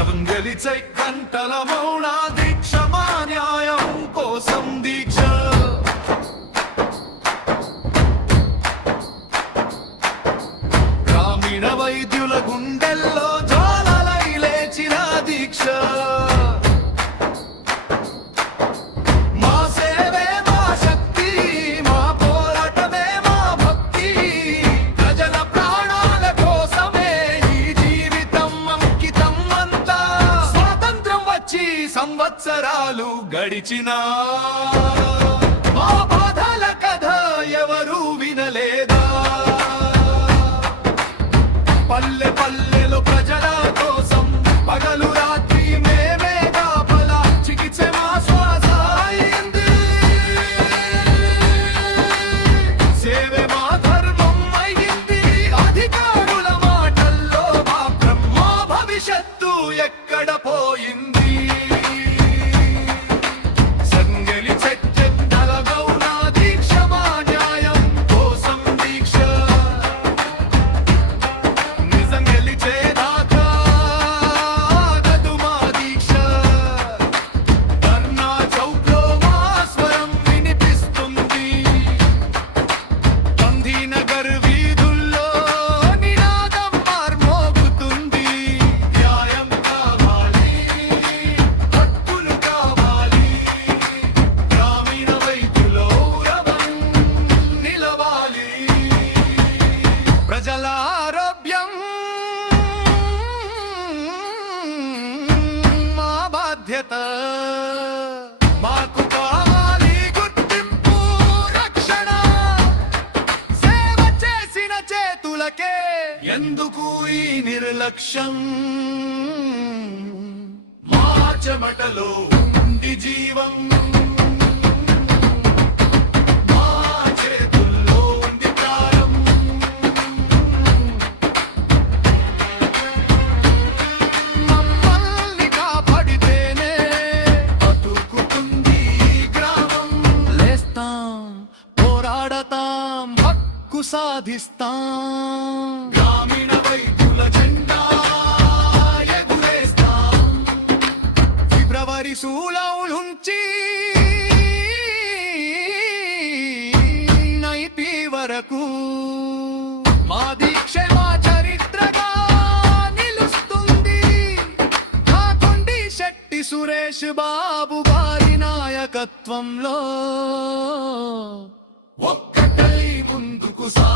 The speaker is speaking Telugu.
సంగలిచై గంటల మౌన దీక్ష మా కోసం దీక్ష సంవత్సరాలు గడిచినా మా బాధల కథ ఎవరు వినలేదా? పల్లె పల్లెలో ప్రజల కోసం పగలు రాత్రి మేమే కాపల చికిత్స మా శ్వాస అయింది. సేవే మా ధర్మం అయింది. అధికారుల మాటల్లో మా బ్రహ్మ భవిష్యత్తు ఎక్కడ పోయింది? బాధ్యత. మాకు కావాలి గుర్తింపు రక్షణ. సేవ చేసిన చేతులకే ఎందుకు ఈ నిర్లక్ష్యం? మా చెమటలో పోరాడతాం హక్కు సాధిస్తాం. గ్రామీణ వైద్యుల జెండా ఎగురేస్తాం. ఫిబ్రవరి సూలవులుంచి నైతి వరకు మా దీక్ష మా చరిత్రగా నిలుస్తుంది. కాకొండి శెట్టి సురేష్ బాబు గారి నాయకత్వంలో ఒక్కటై ముందుకు సా